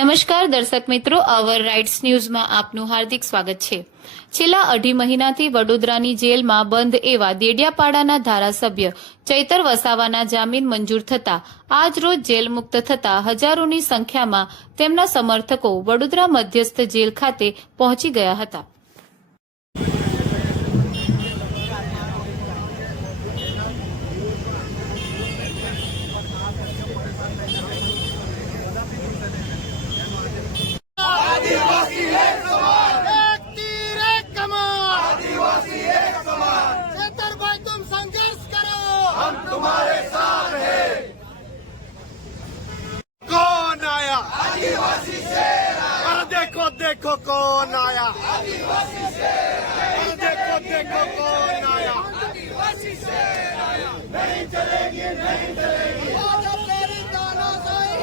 નમસ્કાર દર્શક મિત્રો, અવર રાઇટ્સ ન્યૂઝમાં આપનું હાર્દિક સ્વાગત છે। છેલ્લા 2.5 મહિનાથી વડોદરાની જેલમાં બંધ એવા દેડિયાપાડાના ધારાસભ્ય ચૈતર વસાવાના જામીન મંજૂર થતા આજ રોજ જેલ મુક્ત થતા હજારોની સંખ્યામાં તેમના સમર્થકો વડોદરા મધ્યસ્થ જેલ ખાતે પહોંચી ગયા હતા। तुम्हारे साथ हैं। कौन आया? आदिवासी शेर आया। देखो देखो कौन आया? आदिवासी शेर आया। देखो देखो कौन आया? आदिवासी शेर आया। नहीं चलेगी, नहीं चलेगी। तेरी तानाशाही